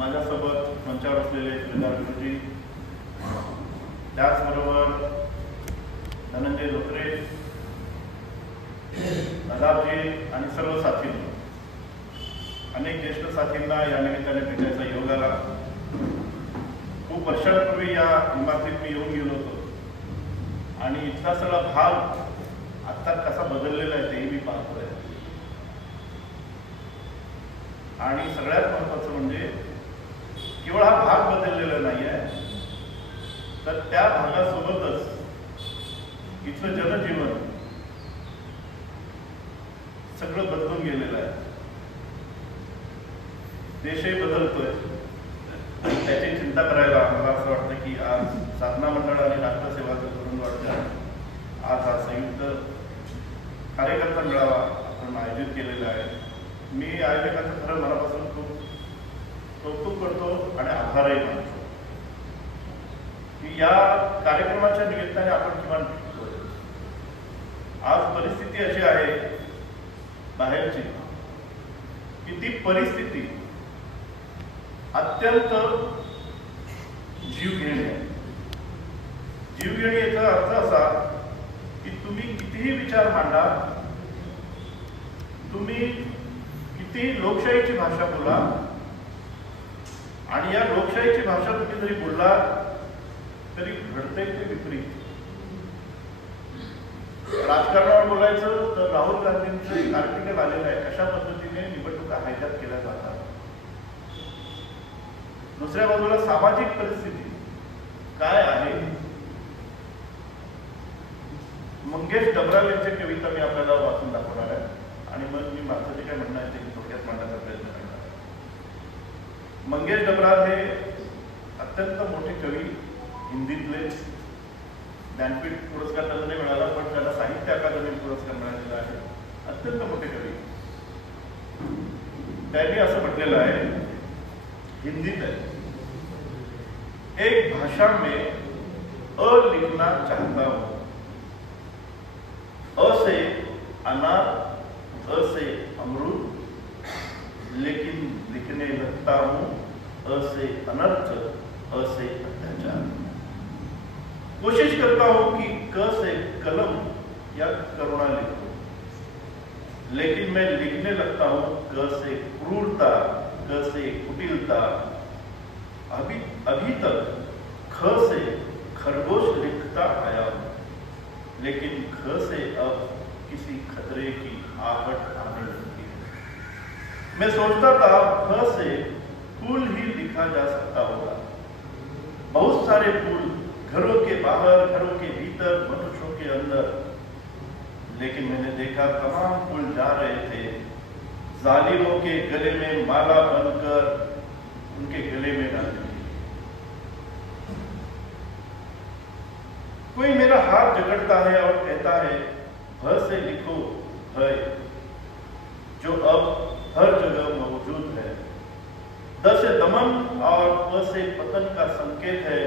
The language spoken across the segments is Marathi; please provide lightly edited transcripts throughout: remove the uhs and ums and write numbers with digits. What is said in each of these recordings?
माझ्यासोबत मंचावर असलेले श्रीधर गुरुजी, त्याचबरोबर धनंजय धोत्रे, नदाबजी आणि सर्व साथी, अनेक ज्येष्ठ साथींना या निमित्ताने भेटायचा योग आला. खूप वर्षांपूर्वी या इमारतीत मी येऊन गेलो होतो आणि इथला सगळा भाग आता कसा बदललेला आहे तेही मी पाहतोय. आणि सगळ्यात महत्त्वाचं म्हणजे केवळ हा भाग बदललेला नाही आहे, तर त्या भागासोबतच इथलं जनजीवन सगळं बदलून गेलेलं आहे. देशही बदलतोय. त्याची चिंता करायला मला असं वाटतं की आज साधना मंडळ आणि राष्ट्रसेवा करून वाटतं आज हा संयुक्त कार्यकर्ता मेळावा आपण आयोजित केलेला आहे. मी आयोजकांचं खरं मनापासून खूप कौतुक करतो आणि आभारही मानतो की या कार्यक्रमाच्या निमित्ताने आपण किमान भेटतोय. आज परिस्थिती अशी आहे बाहेरची की ती परिस्थिती अत्यंत जीवघेणी आहे. जीवघेणी याचा अर्थ असा की तुम्ही कितीही विचार मांडा, तुम्ही किती लोकशाहीची भाषा बोला, आणि या लोकशाहीची भाषा तुम्ही जरी बोलला तरी घडतंय ते विपरीत. राजकारणावर बोलायचं तर राहुल गांधींचं एक आर्टिकल आलेलं आहे कशा पद्धतीने निवडणुका हायजॅक केल्या जातात. दुसऱ्या बाजूला सामाजिक परिस्थिती काय आहे. मंगेश डबराल यांची कविता मी आपल्याला वाचून दाखवणार आहे आणि मग मी माझं जे काय म्हणणं आहे ते थोडक्यात मांडण्याचा प्रयत्न करणार आहे. मंगेश डबराल हे अत्यंत मोठे कवी, हिंदीतले. ज्ञानपीठ पुरस्कार त्यांना नाही मिळाला, पण त्याला साहित्य अकादमी पुरस्कार मिळालेला आहे. अत्यंत मोठे कवी. त्यांनी असं म्हटलेलं आहे, हिंदीत है, एक भाषा में अ लिखना चाहता हूं, अ से अनार, अ से अमरूद, लेकिन लिखने लगता हूं अ से अनर्थ, अ से अत्याचार. कोशिश करता हूं कि क से कलम या करुणा लिखूं, लेकिन मैं लिखने लगता हूं क से क्रूरता, क से कुटिलता. अभी तक ख से खरगोश लिखता आया हूं, लेकिन ख से अब किसी खतरे की आहट आने लगती है. मैं सोचता था ख से फूल ही लिखा जा सकता होगा. बहुत सारे फूल घरों के बाहर, घरों के भीतर, मनुष्यों के अंदर. लेकिन मैंने देखा तमाम फूल जा रहे थे जालिमों के गले में माला बनकर उनके गले में डाल दी. कोई मेरा हाथ जकड़ता है और कहता है भ से लिखो भय, जो अब हर जगह मौजूद है. द से दमन और प से पतन का संकेत है.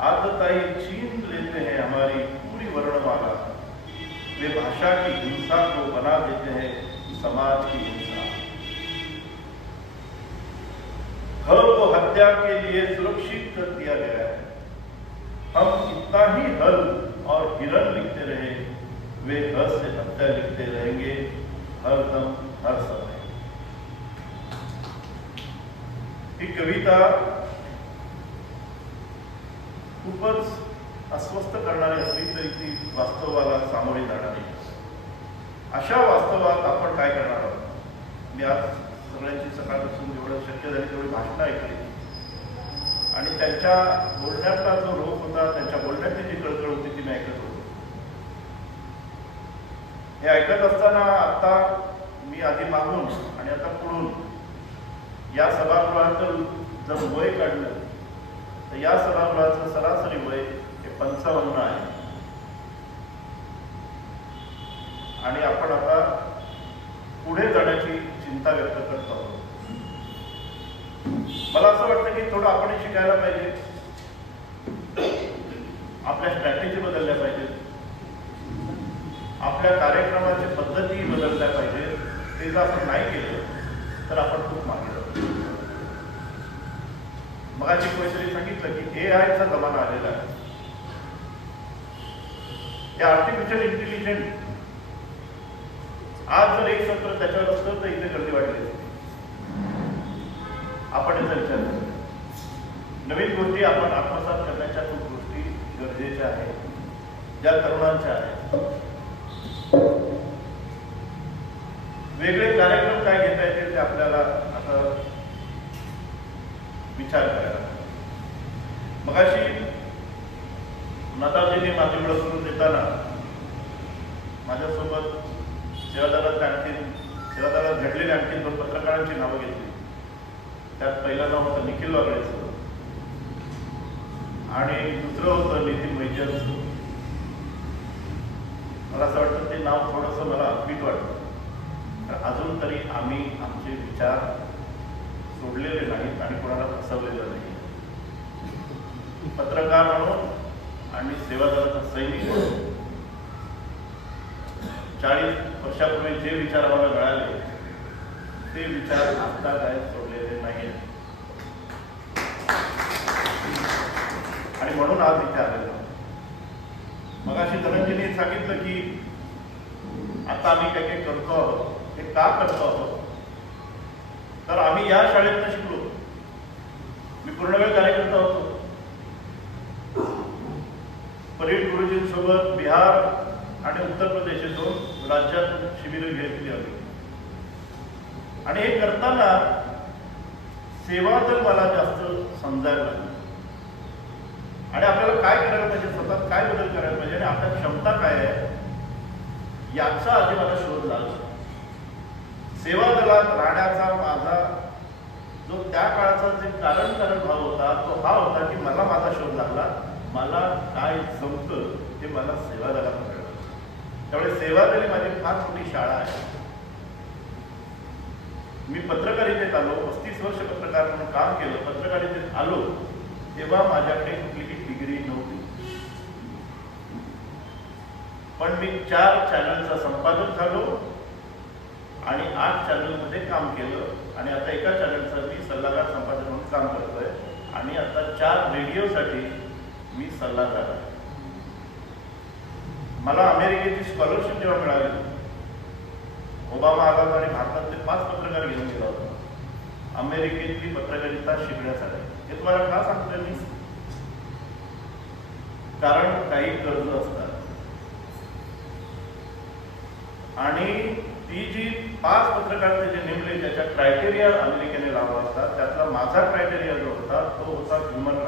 आदताई छीन लेते हैं हमारी पूरी वर्णमाला. वे भाषा की हिंसा को बना देते हैं समाज की हिंसा. ह को हत्या के लिए सुरक्षित कर दिया गया है. हम कितना ही हल और हिरण लिखते रहे, वे ह से हत्या लिखते रहेंगे हर दम हर समय. ही कविता खूपच अस्वस्थ करणारी असली तरी ती वास्तवाला सामोरी जाणारी. अशा वास्तवात आपण काय करणार आहोत. मी आज सगळ्यांची सकाळपासून जेवढं शक्य झाली तेवढी भाषणं ऐकली आणि त्यांच्या बोलण्याचा जो रोग होता, त्यांच्या बोलण्याची जी कळकळ होती ती मी ऐकत होतो. हे ऐकत असताना आता मी आधी मागून आणि आता पुढून या सभागृहाचं जर वय काढलं तर या सभागृहाचं सरासरी वय हे 55 आहे. आणि आपण आता पुढे जाण्याची चिंता व्यक्त करत आहोत. मला असं वाटतं की थोडं आपण शिकायला पाहिजे, आपल्या स्ट्रॅटेजी बदलल्या पाहिजेत, आपल्या कार्यक्रमाच्या पद्धती बदलल्या पाहिजेत. ते जर आपण नाही केलं तर आपण खूप मागे जातो. मगाशी कोणीतरी सांगितलं की AI चा जमाना आलेला आहे. या आर्टिफिशियल इंटेलिजन्स आज जर एक सत्र त्याच्यावर असतं तर इथे गर्दी वाढली असती. आपण याचा विचार करू. नवीन गोष्टी आपण आत्मसात करण्याच्या खूप गोष्टी गरजेच्या आहेत, ज्या तरुणांच्या आहेत. वेगळे कार्यक्रम काय घेता येतील ते आपल्याला आता विचार करायला. मगाशी नदाबजींनी माझी ओळख करून देताना माझ्यासोबत सेवादलात घडलेल्या आणखी 2 पत्रकारांची नावं घेतली. त्यात पहिलं नाव होतं निखिल वागळेचं आणि दुसरं होतं नितीन मैजरचं. मला असं वाटतं ते नाव थोडंसं मला अपीट वाटतं. अजून तरी आम्ही आमचे विचार सोडलेले नाहीत आणि कोणाला फसवलेलं नाही. पत्रकार म्हणून आणि सेवादलाचा सैनिक म्हणून 40 वर्षापूर्वी जे विचार आम्हाला मिळाले ते विचार आता काय सोडलेले नाही आणि म्हणून आज इथे आलेलो. मगाशी धनंजयने सांगितलं की आता आम्ही काय काय करतो आहोत. हे का करतो आहोत तर आम्ही या शाळेतनं शिकलो. मी पूर्ण वेळ कार्यकर्ता होतो. परेड गुरुजींसोबत बिहार आणि उत्तर प्रदेशातून राज्यात शिबिरं घेतली होती आणि हे करताना सेवा दल मला जास्त समजायला लागलं आणि आपल्याला काय करायला पाहिजे, स्वतः काय बदल करायला पाहिजे आणि आपल्या क्षमता काय आहे याचा आधी मला शोध लागला. सेवा दलात राहण्याचा माझा जो त्या काळाचा जे कारण भाव होता तो हा होता की मला माझा शोध लागला. मला काय जमतं ते मला सेवा दलात मिळालं. त्यामुळे सेवा दल ही माझी फार मोठी शाळा आहे. मी पत्रकारितेत आलो, 35 वर्ष पत्रकार म्हणून काम केलं. पत्रकारितेत आलो तेव्हा माझ्याकडे कुठलीही डिग्री नव्हती, पण मी 4 चॅनलचा संपादक झालो आणि 8 चॅनलमध्ये काम केलं आणि आता एका चॅनलचा मी सल्लागार संपादक म्हणून काम करतोय आणि आता 4 रेडिओसाठी मी सल्लागार आहे. मला अमेरिकेची स्कॉलरशिप जेव्हा मिळाली, ओबामा आला आणि भारतातले 5 पत्रकार घेऊन गेला होता अमेरिकेतली पत्रकारिता शिकण्यासाठी. हे तुम्हाला का सांगतोय मी? कारण काही कर्ज असतात आणि ती जी 5 पत्रकार जे नेमले त्याच्या क्रायटेरिया अमेरिकेने लावला असता. त्यातला माझा क्रायटेरिया जो होता तो होता ह्युमन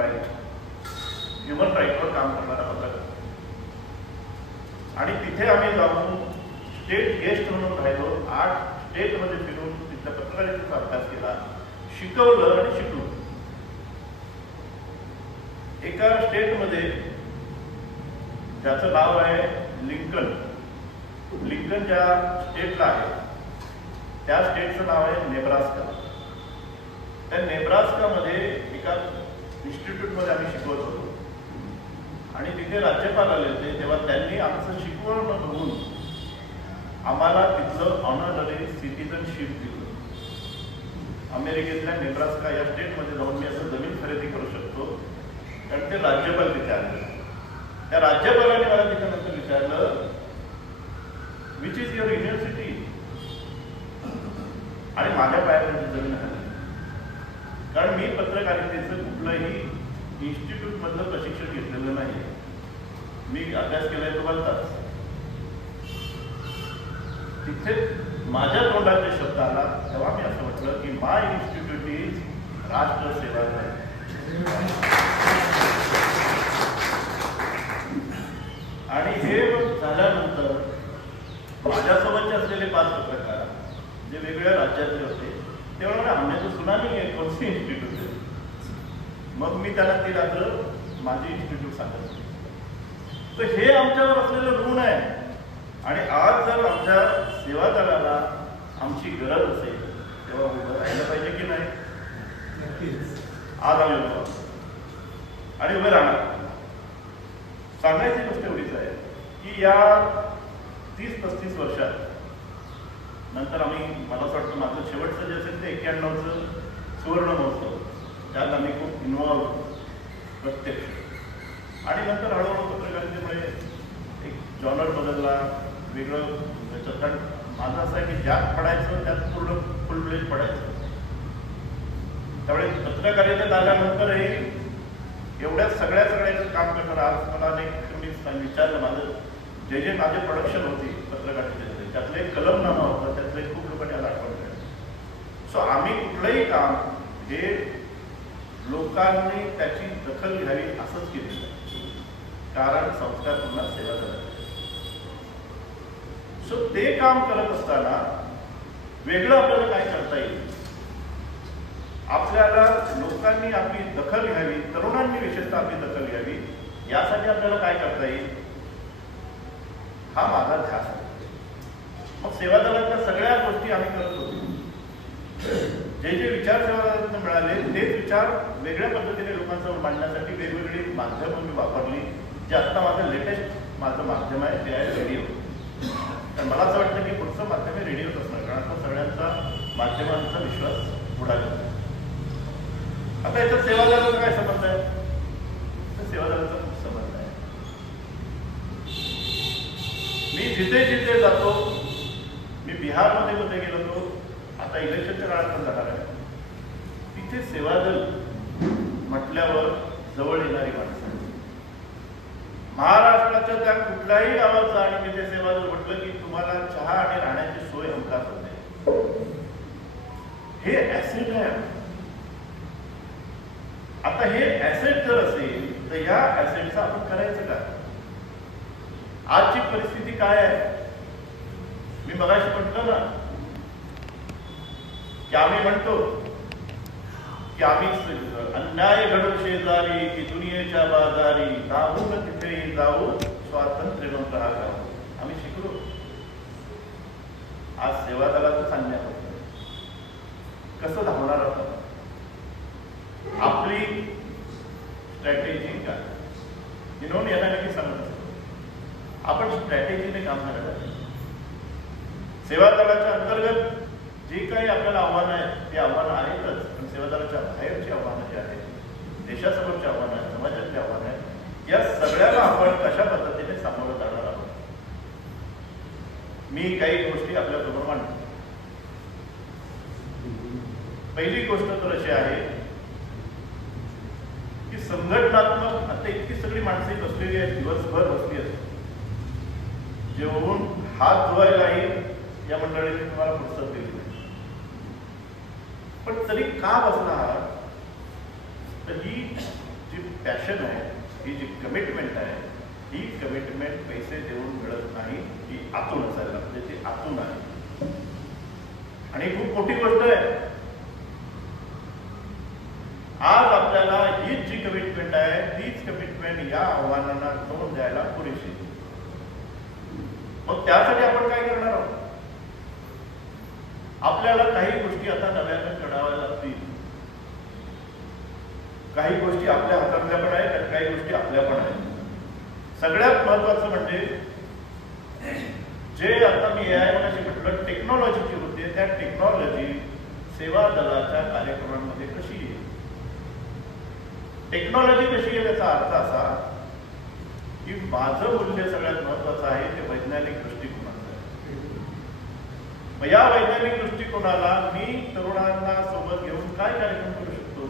राईटवर काम करणारा पत्रकार. आणि तिथे आम्ही जाऊन स्टेट गेस्ट म्हणून राहिलो. 8 स्टेटमध्ये फिरून तिथल्या पत्रकारितेचा अभ्यास केला, शिकवलं आणि शिकलो. एका स्टेटमध्ये ज्याचं नाव आहे लिंकन ज्या स्टेटला आहे त्या स्टेटचं नाव आहे नेब्रास्का. त्या नेब्रास्कामध्ये एका इन्स्टिट्यूटमध्ये आम्ही शिकवत होतो आणि तिथे राज्यपाल आले होते. तेव्हा त्यांनी आमचं शिकवणं बघून आम्हाला तिथलं ऑनररी सिटिझनशिप दिलं. अमेरिकेतल्या नेब्रास्का या स्टेटमध्ये जाऊन मी असं जमीन खरेदी करू शकतो. कारण ते राज्यपाल तिथे आले. त्या राज्यपालाने मला तिथे नंतर विचारलं विच इज युअर युनिव्हर्सिटी, आणि माझ्या पायाखाली जमीन आहे. कारण मी पत्रकारितेचं कुठलंही इन्स्टिट्यूट मधलं प्रशिक्षण घेतलेलं नाही. मी अभ्यास केलाय तो बोलताच. तिथे माझ्या तोंडाचे शब्द आला तेव्हा मी असं म्हटलं की माय इन्स्टिट्यूट इज राष्ट्र सेवा दल. आणि हे झाल्यानंतर माझ्यासोबतचे असलेले 5 पत्रकार जे वेगवेगळ्या राज्यातले होते ते म्हणाले हमने तो सुना नहीं है कौन सी इन्स्टिट्यूट है. मग मी त्याला ती रात्र माझी इन्स्टिट्यूट सांगत होते. तर हे आमच्यावर असलेलं ऋण आहे आणि आज जर आमच्या सेवा दलाला आमची गरज असेल तेव्हा उभं राहिलं पाहिजे की नाही. आज आम्ही उभं आणि उभे राहणार. सांगायची गोष्ट एवढीच आहे की या 30-35 वर्षात नंतर आम्ही, मला असं वाटतं माझं शेवटचं जे असेल ते 91चं सुवर्ण महोत्सव त्यात आम्ही खूप इन्व्हॉल्व प्रत्यक्ष. आणि नंतर हळूहळू पत्रकारितेमुळे एक जॉनर बदलला, वेगळं त्याच्यात. कारण माझं असं आहे की ज्यात पडायचं त्यात पूर्ण फुल फ्लेज पडायचं. त्यामुळे पत्रकारितेत आल्यानंतरही एवढ्याच सगळ्याचं काम करणार. आज मला अनेक मी विचारलं, माझं जे माझे प्रोडक्शन होती पत्रकारितेचे, त्यातलं एक कलमनामा होता, त्यातले खूप लोकांनी आज आठवण केलं. सो आम्ही कुठलंही काम हे लोकांनी त्याची दखल घ्यावी असंच केलेलं आहे, कारण संस्कार पुन्हा सेवा झाला. सो ते काम करत असताना वेगळं आपल्याला काय करता येईल, आपल्याला लोकांनी आपली दखल घ्यावी, तरुणांनी विशेषतः आपली दखल घ्यावी, यासाठी आपल्याला काय करता येईल हा माझा ध्यास आहे. मग सेवा दलाच्या सगळ्या गोष्टी आम्ही करत होतो. जे जे विचार सेवा दलातून मिळाले तेच विचार वेगळ्या पद्धतीने लोकांसमोर मांडण्यासाठी वेगवेगळी माध्यमं मी वापरली. जे आत्ता माझं लेटेस्ट माध्यम आहे ते आहे रेडिओ. तर मला असं वाटतं की पुढचं माध्यम हे रेडिओच असणार, कारण आता सगळ्यांचा माध्यमांचा विश्वास बुडाला. आता याच्यात सेवा दलाचा काय संबंध आहे? तर सेवा दलाचा खूप संबंध आहे. मी जिथे जिथे जातो, मी बिहारमध्ये कुठे गेलो होतो, आता इलेक्शनच्या काळात पण जाणार आहे, तिथे सेवा दल म्हटल्यावर जवळ येणारी माणसं. महाराष्ट्राच्या त्या कुठल्याही गावात जा आणि तिथे सेवा दल म्हटलं की तुम्हाला चहा आणि राहण्याची सोय हमखास होते. हे ऍसेट आहे. आता हे ऍसेट जर असेल तर या ऍसेटचं आपण करायचं काय? आजची परिस्थिती काय आहे? मी मगाशी म्हटलं ना की आम्ही म्हणतो की आम्ही अन्याय घडू शेजारी की दुनियेच्या बाजारी, जाऊन तिथे जाऊ स्वातंत्र्य मंत्र हा गाव. आम्ही शिकलो. आज सेवा दलाचं अन्याय होतं. कसं धावणार होतं? आपली स्ट्रॅटेजी काय? म्हणून यांना नक्की सांगत आपण स्ट्रॅटेजीने काम करायला. सेवा दलाच्या अंतर्गत जे काही आपल्याला आव्हानं आहेत ते आव्हानं आहेतच, पण सेवा दलाच्या बाहेरची आव्हानं जी आहेत, देशासमोरची आव्हानं आहेत, समाजातली आव्हानं आहेत, या सगळ्याला आपण कशा पद्धतीने सामोरं जाणार आहोत. मी काही गोष्टी आपल्याबरोबर मांडतो. पहिली गोष्ट तर अशी आहे की संघटनात्मक आता इतकी सगळी माणसे बसलेली आहेत, दिवसभर बसली आहेत, जेवून हात धुवायलाही या मंडळीने तुम्हाला फुरसत दिली नाही. पण तरी का बसला आहात? तर ही जी पॅशन आहे, ही जी कमिटमेंट आहे, ही कमिटमेंट पैसे देऊन मिळत नाही, ही आतून असायला लागते. ती आतून आहे आणि खूप मोठी गोष्ट आहे. आज आपल्याला हीच जी कमिटमेंट आहे, तीच कमिटमेंट या आव्हानांना तोंड द्यायला पुरेशी. मग त्यासाठी आपण काय करणार आहोत? आपल्याला काही गोष्टी आता नव्याने कराव्या लागतील. काही गोष्टी आपल्या हातातल्या पण आहेत आणि काही गोष्टी आपल्या पण आहेत. सगळ्यात महत्वाचं म्हणजे जे आता मी मगाशी म्हटलं टेक्नॉलॉजीची होती, त्या टेक्नॉलॉजी सेवा दलाच्या कार्यक्रमांमध्ये कशी येईल. टेक्नॉलॉजी कशी आहे याचा अर्थ असा की माझं मूल्य सगळ्यात महत्वाचं आहे ते वैज्ञानिक दृष्टिकोनाचं आहे. मग या वैज्ञानिक दृष्टिकोनाला मी तरुणांना सोबत घेऊन काय कार्यक्रम करू शकतो?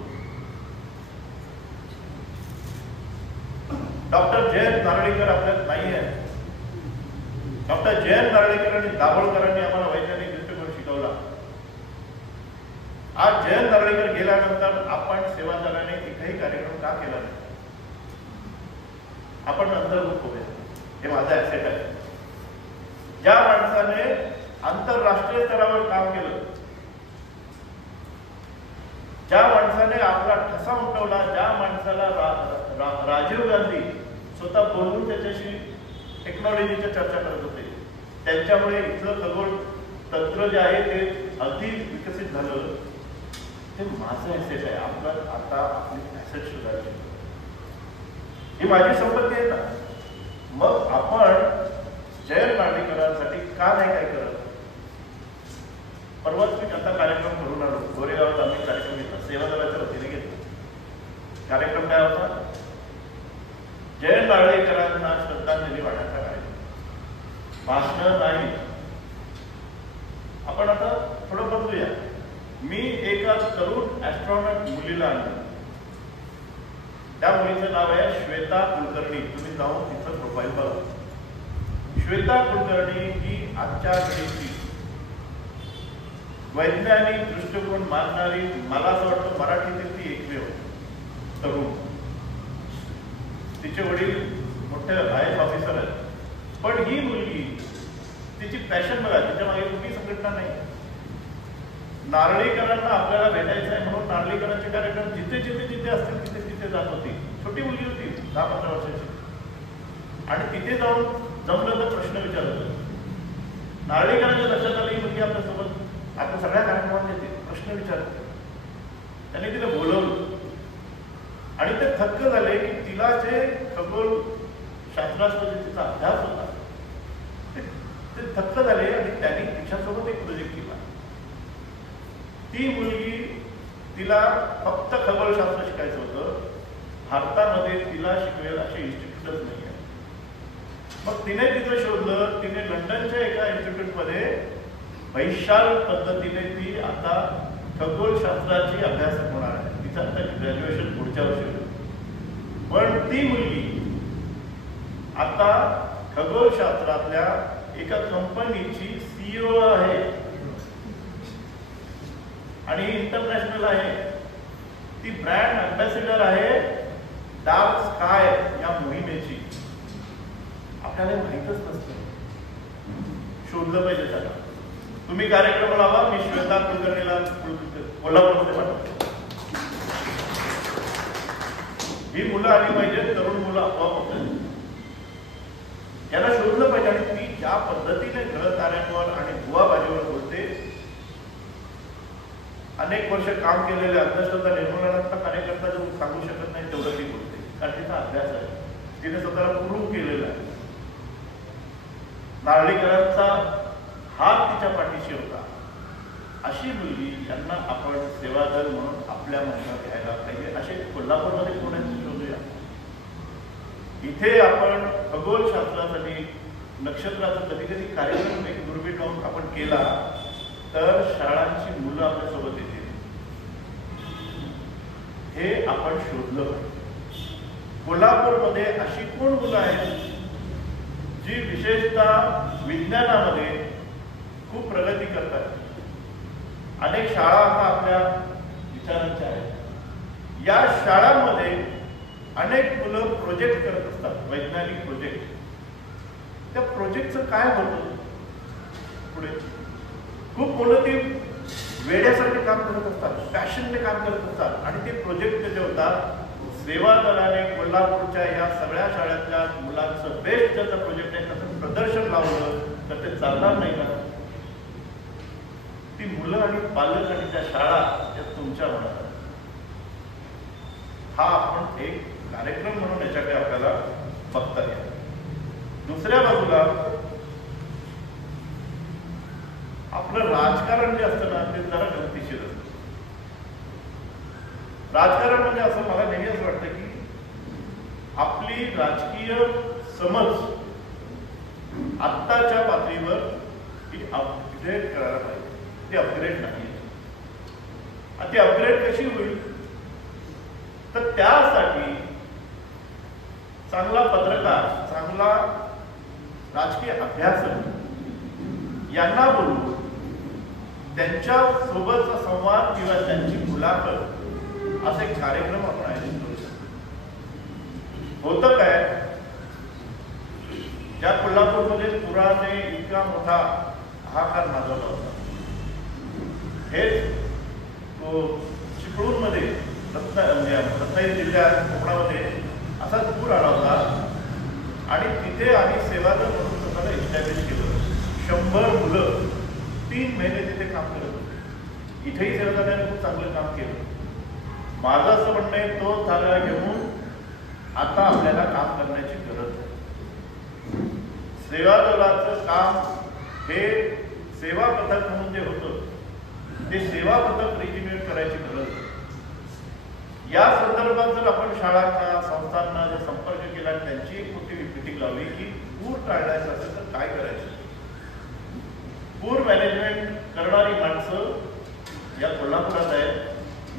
डॉक्टर जयंत नारळीकर आपल्यात नाही आहे. डॉक्टर जयंत नारळीकर आणि दाभोळकरांनी आम्हाला वैज्ञानिक दृष्टिकोन शिकवला. आज जयंत नारळीकर गेल्यानंतर आपण सेवा दलाने एकही कार्यक्रम का केला नाही? आपण अंतर्मुख होऊया. हे माझं ऍसेट आहे. ज्या माणसाने आंतरराष्ट्रीय स्तरावर काम केलं, ज्या माणसाने आपला ठसा उमटवला, ज्या माणसाला राजीव गांधी स्वतः बोलून त्याच्याशी टेक्नॉलॉजीच्या चर्चा करत होते, त्यांच्यामुळे इथलं खगोल तंत्र जे आहे ते अगदी विकसित झालं. हे माझं ऍसेट आहे. आपलं आता आपली ऍसेट सुधारली, ही माझी संपत्ती आहे ना. मग आपण जयंत नारळीकरांसाठी का नाही काय करत? परवाच मी आता कार्यक्रम करून आलो. गोरेगावात आम्ही कार्यक्रम घेतला, सेवा दलाच्या वतीने घेतला. कार्यक्रम काय होता? जयंत नारळीकरांना श्रद्धांजली वाहण्याचा कार्यक्रम. भाषण नाही. आपण आता थोडं बदलूया. मी एका तरुण ऍस्ट्रॉनॉट मुलीला आणलं. त्या मुलीचं नाव आहे श्वेता कुलकर्णी. तुम्ही जाऊन तिचं प्रोफाईल बघा. श्वेता कुलकर्णी ही आजच्या घडीची वैज्ञानिक दृष्टिकोन मानणारी, मला असं वाटतं मराठीतील ती एकमेव तरुण. तिचे वडील मोठे IAS ऑफिसर आहेत. पण ही मुलगी, तिची पॅशन बघा, तिच्या मागे कुठली संघटना नाही. नारळीकरांना आपल्याला भेटायचं आहे म्हणून नारळीकरांचे कार्यक्रम जिथे जिथे जिथे असतील तिथे तिथे जात होती. छोटी मुलगी होती, 10-15 वर्षाची. आणि तिथे जाऊन जमलं तर प्रश्न विचारत होते. नारळीकरांच्या लक्षात आलं ही मुलगी आपल्यासोबत आपल्या सगळ्या कार्यक्रमात येते, प्रश्न विचारते. त्यांनी तिला बोलवलं आणि ते थक्क झाले की तिला जे खगोल शास्त्राचा तिचा अभ्यास होता ते थक्क झाले आणि त्यांनी तिच्यासोबत एक प्रोजेक्ट केला. ती मुलगी, तिला फक्त खगोलशास्त्र शिकायचं होतं. भारतामध्ये तिला शिकवेल असे इन्स्टिट्यूटच नाही आहे. मग तिने तिथं शोधलं. तिने लंडनच्या एका इन्स्टिट्यूटमध्ये वैशाल पद्धतीने ती आता खगोलशास्त्राची अभ्यासक होणार आहे. तिचं आता ग्रॅज्युएशन पुढच्या वर्षी होईल. पण ती मुलगी आता खगोलशास्त्रातल्या एका कंपनीची CEO आहे आणि इंटरनॅशनल आहे. ती ब्रँड अँबॅसिडर आहे डार्क स्काय या मोहिमेची. आपल्याला माहीतच नसतं. शोधलं पाहिजे त्याला. तुम्ही कार्यक्रम लावा. मी श्वेता कुलकर्णीला कोल्हापूरमध्ये पाठवतो. ही मुलं आली पाहिजे, तरुण मुलं आपोआप होतात. याला शोधलं पाहिजे. आणि ती ज्या पद्धतीने ग्रह ताऱ्यांवर आणि बुवाबाजीवर बोलते, अनेक वर्ष काम केलेले अंधश्रद्धा निर्मूलनाचा कार्यकर्ता जो सांगू शकत नाही तेवढं ती बोलते. कारण तिचा अभ्यास आहे, तिने स्वतःला प्रूव्ह केलेला आहे. नारळीकरांचा हात तिच्या पाठीशी होता. अशी मुलगी यांना आपण सेवादल म्हणून आपल्या मंचात घ्यायला पाहिजे. असे कोल्हापूरमध्ये कोणाची शोधूया. इथे आपण खगोलशास्त्रासाठी नक्षत्राचा कधी कधी कार्यक्रम एक दुर्बीण लावून आपण केला तर शाळांची मुलं आपल्यासोबत येतील. हे आपण शोधलं. कोल्हापूरमध्ये अशी कोण मुलं आहेत जी विशेषतः विज्ञानामध्ये खूप प्रगती करतात. अनेक शाळा आता आपल्या विचारांच्या आहेत. या शाळांमध्ये अनेक मुलं प्रोजेक्ट करत असतात, वैज्ञानिक प्रोजेक्ट. त्या प्रोजेक्टचं काय होतं पुढे? खूप मुलं ती वेड्यासारखे काम करत असतात, पॅशनने काम करत असतात. आणि ते प्रोजेक्ट जे होतात, सेवा दलाने कोल्हापूरच्या या सगळ्या शाळेतल्या मुलांचं बेस्ट ज्याचा प्रोजेक्ट आहे त्याचं प्रदर्शन लावलं तर ते चालणार नाही का? ती मुलं आणि पालक आणि त्या शाळा त्या तुमच्या मनात. हा आपण एक कार्यक्रम म्हणून याच्याकडे आपल्याला बघता येईल. दुसऱ्या बाजूला आपलं राजकारण जे असतं ना ते जरा गमतीशीर असतं. राजकारण म्हणजे असं मला नेहमी असं वाटतं की आपली राजकीय समज आत्ताच्या पातळीवर ती अपग्रेड करायला पाहिजे. ती अपग्रेड नाही. ती अपग्रेड कशी होईल? तर त्यासाठी चांगला पत्रकार, चांगला राजकीय अभ्यासक यांना बोलून त्यांच्या सोबतचा संवाद किंवा त्यांची मुलाखत असे कार्यक्रम आपण आयोजित करू शकतो. होतं काय, ज्या कोल्हापूरमध्ये पुराने इतका मोठा हाहाकार माजवला होता, हेच चिपळूणमध्ये रत्नागिरी जिल्ह्यात कोकणामध्ये असाच पूर आला होता. आणि तिथे आम्ही सेवादल म्हणून स्वतःला इस्टॅब्लिश केलं. 100 मुलं 3 महिने तिथे काम करत होते. इथेही सेवादलाने खूप चांगलं काम केलं. माझं असं म्हणणं आहे, तो धागा घेऊन आता आपल्याला काम करण्याची गरज आहे. सेवादलाचं काम हे सेवा पथक म्हणून जे होतं ते सेवा पथक रिजिमेंट करायची गरज आहे. या संदर्भात जर आपण शाळांना संस्थांना जर संपर्क केला आणि त्यांची एक मोठी मीटिंग लावली की पूर टाळायचं असेल तर काय करायचं. पूर मॅनेजमेंट करणारी माणसं या कोल्हापुरात आहेत,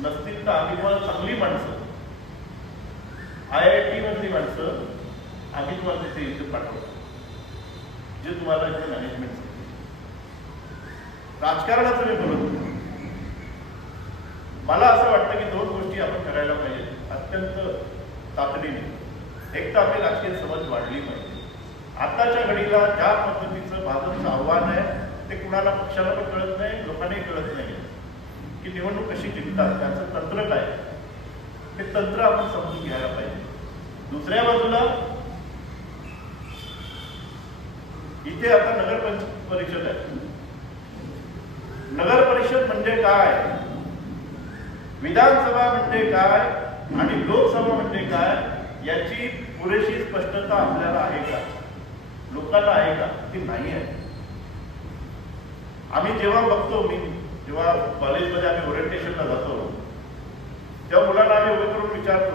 नसतील तर आम्ही तुम्हाला चांगली माणसं IIT मधली माणसं आम्ही तुम्हाला तिथे इथे पाठवतो जे तुम्हाला इथे मॅनेजमेंट. राजकारणाचं मी बोलत होतो. मला असं वाटतं की दोन गोष्टी आपण करायला पाहिजे अत्यंत तातडीने. एक तर आपली राजकीय समज वाढली पाहिजे. आताच्या घडीला ज्या पद्धतीचं भाजपचं आव्हान आहे ते कुणाला पक्षाला पण कळत नाही, लोकांनाही कळत नाही की निवडणूक कशी जिंकतात, त्याचं तंत्र काय, हे तंत्र आपण समजून घ्यायला पाहिजे. दुसऱ्या बाजूला इथे आता नगर परिषद आहे. नगर परिषद म्हणजे काय, विधानसभा म्हणजे काय आणि लोकसभा म्हणजे काय याची पुरेशी स्पष्टता आपल्याला आहे का, लोकांना आहे का, ती नाही आहे. आम्ही जेव्हा बघतो, मी जेव्हा कॉलेजमध्ये आम्ही ओरिएंटेशनला जातो तेव्हा मुलांना आम्ही उभे करून विचारतो,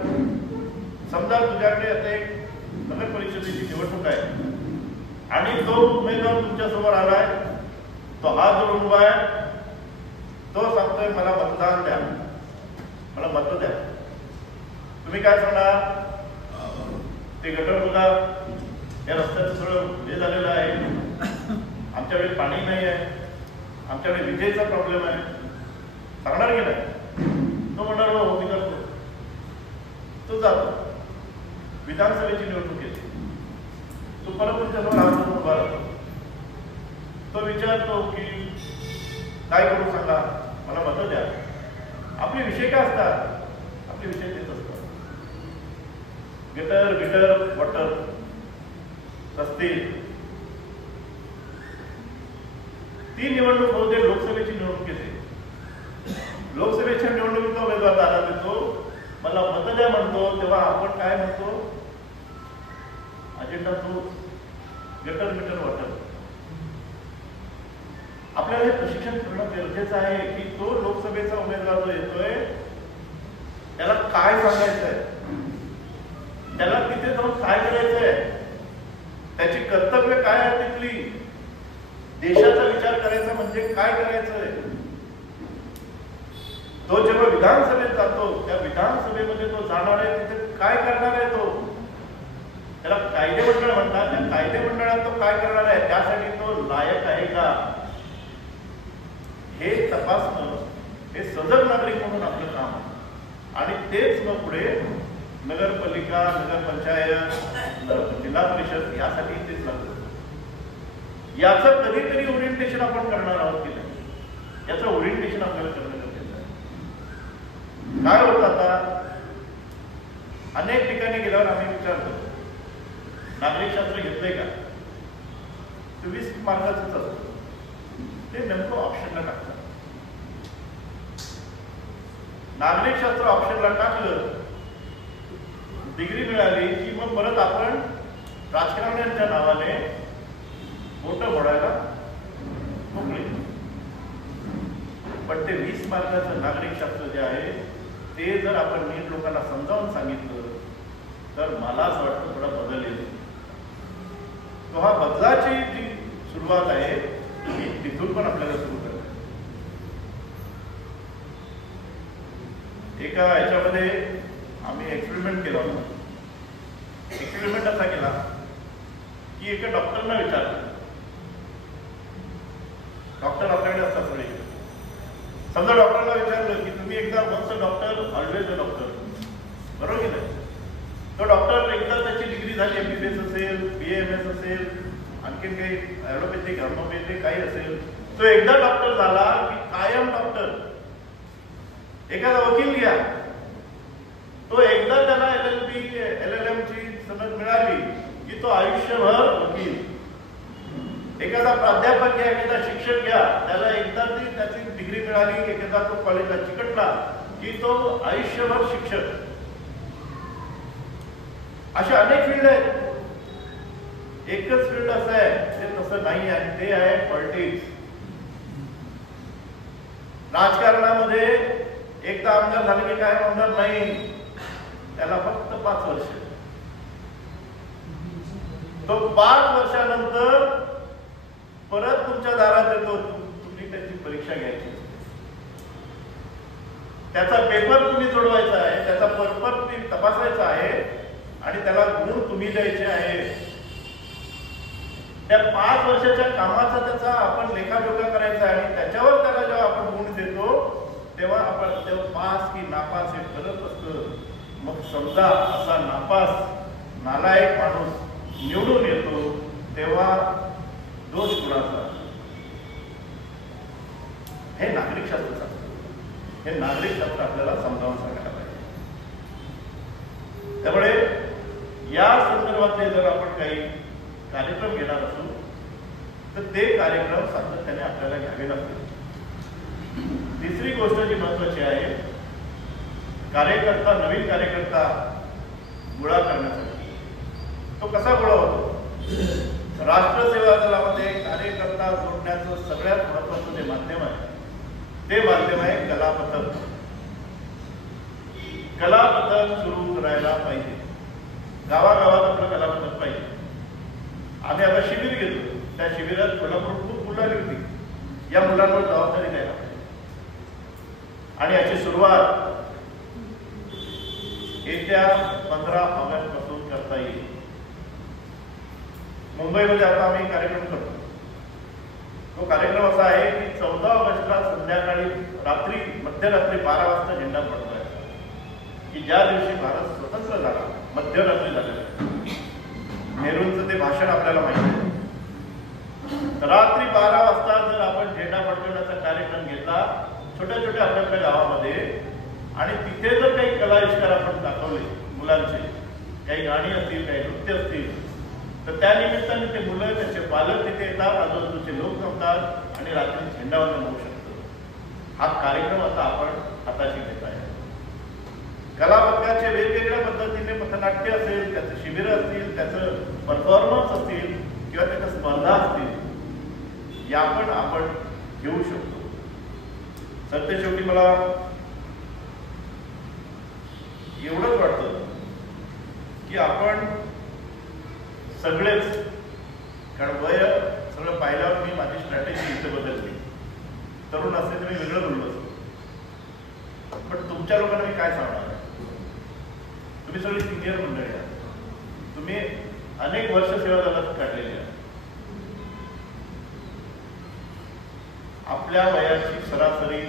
समजा तुझ्याकडे आता एक नगर परिषदेची निवडणूक आहे आणि तो उमेदवार तुमच्या समोर आलाय, तो हात जोडून उभा आहे, तो सांगतोय मला मतदान द्या, मला मत द्या. तुम्ही काय सांगणार, ते गटर बघा, या रस्त्याचं सगळं हे झालेलं आहे, आमच्याकडे पाणी नाही आहे, आमच्याकडे विजेचा प्रॉब्लेम आहे, सांगणार की नाही. तो म्हणणार हो मी करतो. तो जातो, विधानसभेची निवडणूक येते, तो परत तुमच्यासमोर हात उभा राहतो. तो विचारतो की काय करू सांगा, मला मतं द्या. आपले विषय काय असतात, आपले विषय तेच असतात, गटर वॉटर, रस्ते. ती निवडणूक होते, लोकसभेची निवडणूक येते. लोकसभेच्या निवडणुकीचा उमेदवार दारात येतो, मला मत द्या म्हणतो, तेव्हा आपण काय म्हणतो, अजेंडा तो गटर वॉटर. आपल्याला हे प्रशिक्षण करणं गरजेचं आहे की तो लोकसभेचा उमेदवार जो येतोय त्याला काय सांगायचंय, त्याला तिथे जाऊन काय करायचंय, त्याची कर्तव्य काय आहे तिथली, देशाचा विचार करायचा म्हणजे काय करायचंय. तो जेव्हा विधानसभेत जातो त्या विधानसभेमध्ये तो जाणार आहे, तिथे काय करणार आहे, तो त्याला कायदेमंडळ म्हणतात, त्या कायदेमंडळात तो काय करणार आहे, त्यासाठी तो लायक आहे का हे तपासणं, हे सजग नागरिक म्हणून आपलं काम आहे. आणि तेच मग पुढे नगरपालिका, नगरपंचायत, जिल्हा परिषद यासाठी तेच लागतं. याचं कधीतरी ओरिएंटेशन आपण करणार आहोत की नाही, याचं ओरिएंटेशन आपल्याला करणं गरजेचं आहे. काय होतं आता अनेक ठिकाणी गेल्यावर आम्ही विचारतो नागरिकशास्त्र घेतलंय का, 20 मार्काचंच असतं, ते नेमकं ऑप्शनला टाकतात. नागरिकशास्त्र ऑप्शनला टाकलं, डिग्री मिळाली की मग परत आपण राजकारण्यांच्या नावाने मोठं मोडायला मोकळे. पण ते 20 मार्काचं नागरिकशास्त्र जे आहे ते जर आपण नीट लोकांना समजावून सांगितलं तर मला असं वाटतं थोडा बदल येईल. तो हा बदलाची जी सुरुवात आहे ती तिथून पण आपल्याला सुरू करते. एका याच्यामध्ये आम्ही एक्सपेरिमेंट केला होता. एक्सपेरिमेंट असा केला की एका डॉक्टरना विचारलं, डॉक्टर आपल्याकडे असतात सगळे, समजा डॉक्टरला विचारलं की तुम्ही एकदा मस्त डॉक्टर ऑलवेज अ डॉक्टर, बरोबर की नाही. तो डॉक्टर एकदा त्याची डिग्री झाली, MBBS असेल, BAMS असेल, आणखी काही ॲलोपॅथिक होमिओपॅथिक काही असेल, तो एकदा डॉक्टर झाला की कायम डॉक्टर. एखादा वकील घ्या, तो एकदा त्याला LLB LLM ची सनद मिळाली की तो आयुष्यभर वकील. एखादा प्राध्यापक घ्या, एखादा शिक्षक घ्या, त्याला एकदा ती त्याची डिग्री मिळाली, एखादा तो कॉलेजला चिकटला की तो आयुष्यभर शिक्षक. अशा अनेक फील्ड आहेत. एकच फील्ड असं आहे ते तसं नाही आहे, ते आहे पॉलिटिक्स. राजकारणामध्ये एकदा एकदा आमदार झाले की काय आमदार नाही, त्याला फक्त 5 वर्ष. तो 5 वर्षानंतर परत तुमच्या दारात येतो. तुम्ही त्याची परीक्षा घ्यायची, त्याचा पेपर तुम्ही सोडवायचा आहे, त्याचा पेपर तुम्ही तपासायचा आहे आणि त्याला गुण तुम्ही द्यायचे आहे. त्या 5 वर्षाच्या कामाचा त्याचा आपण लेखाजोखा करायचा आहे आणि त्याच्यावर त्याला जेव्हा आपण गुण देतो तेव्हा आपण तेव्हा पास की नापास हे ठरत असतं. मग समजा असा नापास नालायक माणूस निवडून येतो तेव्हा दोष कुणाचा? हे नागरिक शास्त्र सांगतं. हे नागरिक शास्त्र आपल्याला समजावून सांगायला पाहिजे. त्यामुळे या संदर्भातले जर आपण काही कार्यक्रम घेणार असू तर ते कार्यक्रम सातत्याने आपल्याला घ्यावे लागतील. तिसरी गोष्ट जी महत्वाची आहे, कार्यकर्ता, नवीन कार्यकर्ता गोळा करण्यासाठी तो कसा गोळा होतो? राष्ट्रसेवा दलामध्ये कार्यकर्ता जोडण्याचं सगळ्यात महत्वाचं जे माध्यम आहे ते माध्यम आहे कलापथक. कलापथक सुरू करायला पाहिजे. गावागावात आपलं कलापथक पाहिजे. आम्ही आता शिबिर घेतो, त्या शिबिरात कोल्हापूर खूप मुलं आली होती. या मुलांवर जबाबदारी द्यायला पाहिजे आणि याची सुरुवात येत्या 15 ऑगस्ट पासून करता येईल. मुंबईमध्ये आता आम्ही कार्यक्रम करतो. तो कार्यक्रम असा आहे की 14 ऑगस्टला संध्याकाळी मध्यरात्री 12 वाजता झेंडा पडतोय, की ज्या दिवशी भारत स्वतंत्र झाला, मध्यरात्री झालेला. नेहरूंचं ते भाषण आपल्याला माहिती आहे. रात्री 12 वाजता जर आपण झेंडा फडकवण्याचा कार्यक्रम घेतला छोट्या छोट्या आपल्या गावामध्ये आणि तिथे जर काही कलाविष्कार आपण दाखवले, मुलांचे काही गाणी असतील, काही नृत्य असतील, तर त्या निमित्ताने ते मुलं, त्यांचे पालक तिथे येतात, आजूबाजूचे लोक जमतात आणि रात्री झेंडावंदन होऊ शकतो. हा कार्यक्रम आता आपण हाताशी घेत आहे. कलापथकाचे वेगवेगळ्या पद्धतीने पथनाट्य असेल, त्याचे शिबिर असतील, त्याचं परफॉर्मन्स असतील किंवा त्याच्या स्पर्धा असतील, या पण आपण घेऊ शकतो. सध्या शेवटी मला एवढंच वाटतं की आपण सगळेच, कारण वय सगळं पाहिल्यावर मी माझी स्ट्रॅटेजी इथे बदलली. तरुण असते तर मी वेगळं बोललो असतो, पण तुमच्या लोकांना मी काय सांगणार? तुम्ही सगळी सिनियर मंडळी आहात, तुम्ही अनेक वर्ष सेवा दलात काढलेली आहे. आपल्या वयाची सरासरी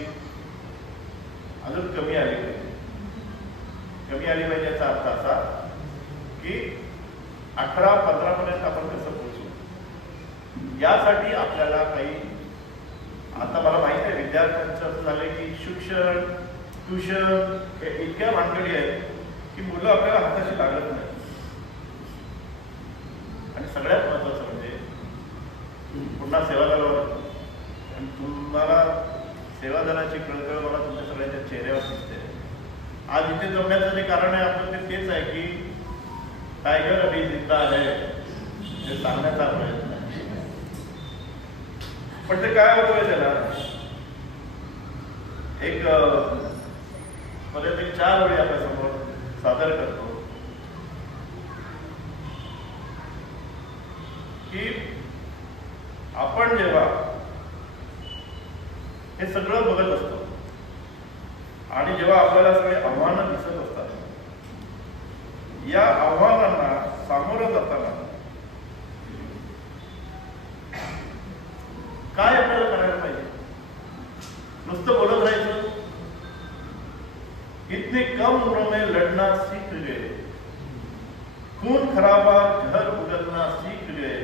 अजून कमी आली पाहिजे. कमी आली पाहिजे याचा अर्थ असा की 18-15 पर्यंत आपण कसं पोहोचू, यासाठी आपल्याला काही, आता मला माहिती आहे विद्यार्थ्यांचं असं झालंय की शिक्षण, ट्युशन हे इतक्या भानगडी आहेत की मुलं आपल्याला हाताशी लागत नाही. आणि सगळ्यात महत्वाचं म्हणजे पुन्हा सेवा दलावर, आणि तुम्हाला सेवा दलाची कळकळ मला तुमच्या सगळ्यांच्या चेहऱ्यावर दिसते. आज इथे जमण्याचं जे कारण आहे आपलं तेच आहे की टायगर अभी जिंदा है हे सांगण्याचा प्रयत्न आहे. पण ते काय होतोय, त्याला एक परत एक 4 वेळी आपल्या समोर सादर करतो की आपण जेव्हा हे सगळं बघत असतो आणि जेव्हा आपल्याला सगळे आव्हानं दिसत असतात, या आव्हानांना सामोरं जाताना काय आपल्याला करायला पाहिजे? नुसतं बोलत राहायचं? इतनी कम उम्र में लड़ना सीख गए, खून खराबा घर उगलना सीख गए,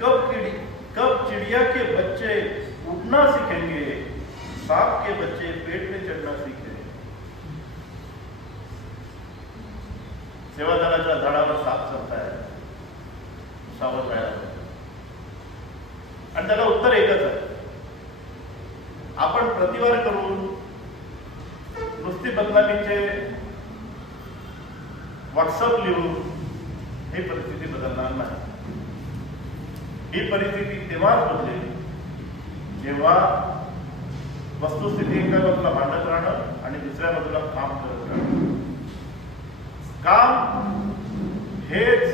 कब चिड़िया के बच्चे उड़ना सीखेंगे, सांप के बच्चे पेट में चढ़ना सीखेंगे. सेवा दलाच्या झाडावर साप चढताय, सावध राहायला. आणि त्याला उत्तर एकच आहे, आपण प्रतिवाद करून नुसती बदनामीचे व्हॉट्सअप लिहून ही परिस्थिती बदलणार नाही. ही परिस्थिती तेव्हाच बदलेल जेव्हा वस्तुस्थिती एका बाजूला मांडत राहणं आणि दुसऱ्या बाजूला काम करत राहणं. काम हेच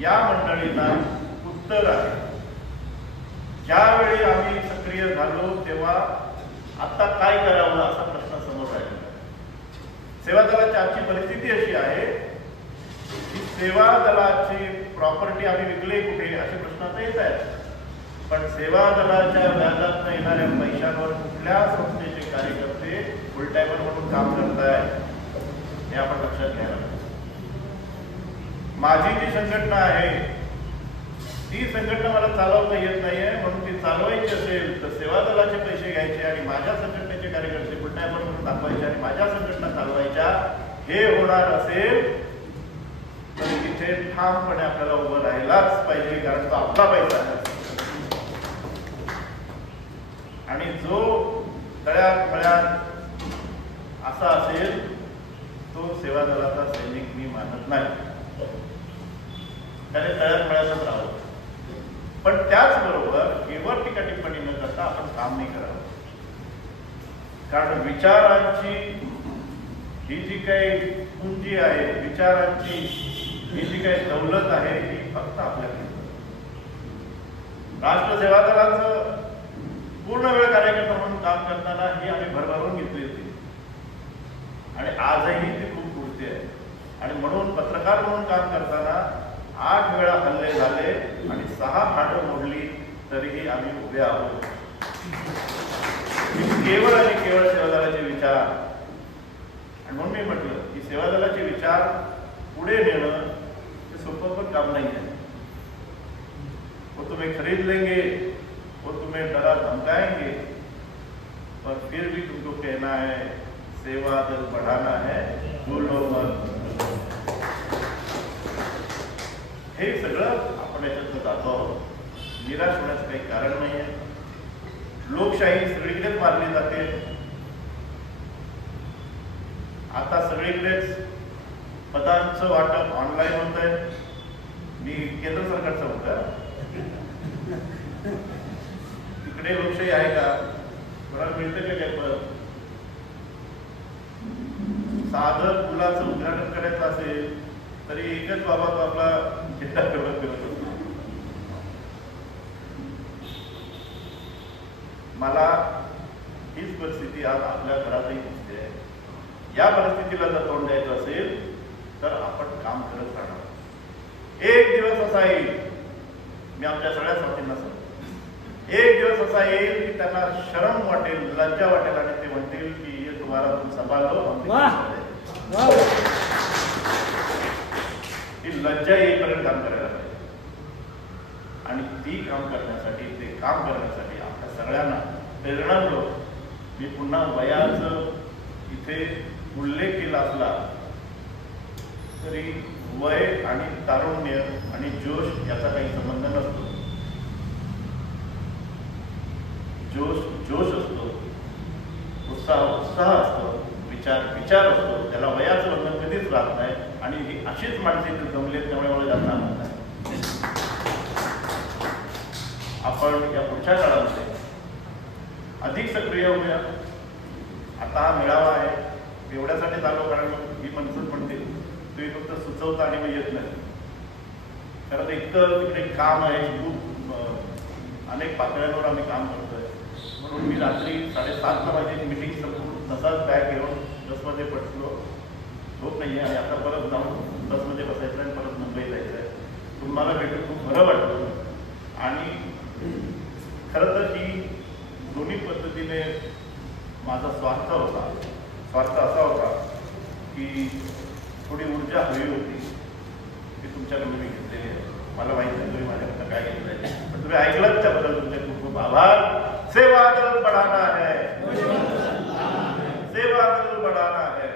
या मंडळींना उत्तर आहे. ज्यावेळी आम्ही सक्रिय झालो तेव्हा आता काय करावं असा प्रश्न समोर राहिला. सेवा दलाची आजची परिस्थिती अशी आहे की सेवा दलाची प्रॉपर्टी आम्ही विकले कुठे असे प्रश्न आता येत आहेत. पण सेवा दलाच्या व्याजातून येणाऱ्या पैशांवर कुठल्या संस्थेचे कार्यकर्ते फुल टायमर म्हणून काम करतायत हे आपण लक्षात घ्यायला पाहिजे. माझी जी संघटना आहे ती संघटना मला चालवता येत नाहीये, म्हणून ती चालवायची असेल तर सेवा दलाचे पैसे घ्यायचे आणि माझ्या संघटनेचे कार्यकर्ते फुल टायमर म्हणून दाखवायचे आणि माझ्या संघटना चालवायच्या, हे होणार असेल तर तिथे ठामपणे आपल्याला उभं राहायलाच पाहिजे, कारण तो आपला पैसा आहे. आणि जो तळ्यात मळ्यात असा असेल तो सेवा दलाचा सैनिक मी मानत नाही. त्याने तळ्यात मळ्यातच राहावं. पण त्याचबरोबर केवळ टीका टिप्पणी न करता आपण काम नाही करावं. कारण विचारांची ही जी काही पुंजी आहे, विचारांची ही जी काही दौलत आहे ही फक्त आपल्याकडे. राष्ट्र सेवा दलाचं पूर्ण वेळ कार्यकर्ता म्हणून काम करताना ही आम्ही भरभरून घेतली होती आणि आजही ती खूप पुरते आहे. आणि म्हणून पत्रकार म्हणून काम करताना 8 वेळा हल्ले झाले आणि 6 हाडं मोडली तरीही आम्ही उभे आहोत. केवळ आणि केवळ सेवा दलाचे विचार. आणि म्हणून मी म्हटलं की सेवा दलाचे विचार पुढे नेणं हे सोपं पण काम नाही आहे. वो तुम्हें खरीद लेंगे, वो तुम्हें डरा धमकाएंगे, पर फिर भी तुमको कहना है सेवा दल बढ़ाना है, भूलो मत. हे सगळं आपण याच्यात जातो आहोत. निराश होण्याचं काही कारण नाही आहे. लोकशाही सगळीकडेच मारली जाते. आता सगळीकडेच पदांचं वाटप ऑनलाईन होत आहे. मी केंद्र सरकारचं होतं, तिकडे लोकशाही आहे का? कोणाला मिळतं का काय पद? साधं पुलाचं उद्घाटन करायचं असेल तरी एकच बाबा तो आपला झेंडा करत असतो. मला हीच परिस्थिती आज आपल्या घरातही दिसते आहे. या परिस्थितीला जर तोंड द्यायचं असेल तर आपण काम करत राहणार. एक दिवस असा येईल, मी आमच्या सगळ्या साथींना सांगतो, एक दिवस असा येईल की त्यांना शरम वाटेल, लज्जा वाटेल आणि ते म्हणतील की ये तुम्हाला तुम संभालो. ती लज्जा येईपर्यंत काम करायला पाहिजे. आणि ती काम करण्यासाठी, ते काम करण्यासाठी आपल्या सगळ्यांना प्रेरणा मिळो. मी पुन्हा वयाचं इथे उल्लेख केला असला तरी वय आणि तारुण्य आणि जोश याचा काही संबंध नसतो. जोश असतो, उत्साह असतो, विचार असतो. त्याला वयाचं बंधन कधीच राहत नाही. आणि ही अशीच माणसे जमलेत, त्यामुळे मला जास्त आनंद आहे. आपण या पुढच्या काळामध्ये अधिक सक्रिय होऊया. आता हा मेळावा आहे एवढ्यासाठी चालू, कारण ही मनसून म्हणते तुम्ही फक्त सुचवता आणि मग येत नाही. कारण ते इतकं तिकडे काम आहे, खूप अनेक पातळ्यांवर आम्ही काम करतोय. म्हणून मी रात्री 7:30ला माझी मीटिंग संपून तसाच बॅग घेऊन बसमध्ये पटलो. झोप नाही आहे आणि आता परत जाऊन बसमध्ये बसायचं आणि परत मुंबई जायचं आहे. तुम्हाला भेटून खूप बरं वाटलं. आणि खरं तर ही दोन्ही पद्धतीने माझा स्वार्थ असा होता की थोडी ऊर्जा हवी होती ती तुमच्याकडून मी घेतलेली आहे. मला माहिती नाही तुम्ही माझ्याकडनं काय घेतलं आहे, पण तुम्ही ऐकलंच त्याबद्दल तुमचे खूप खूप आभार. सेवा दल बढ़ाना है, सेवा दल बढ़ाना है.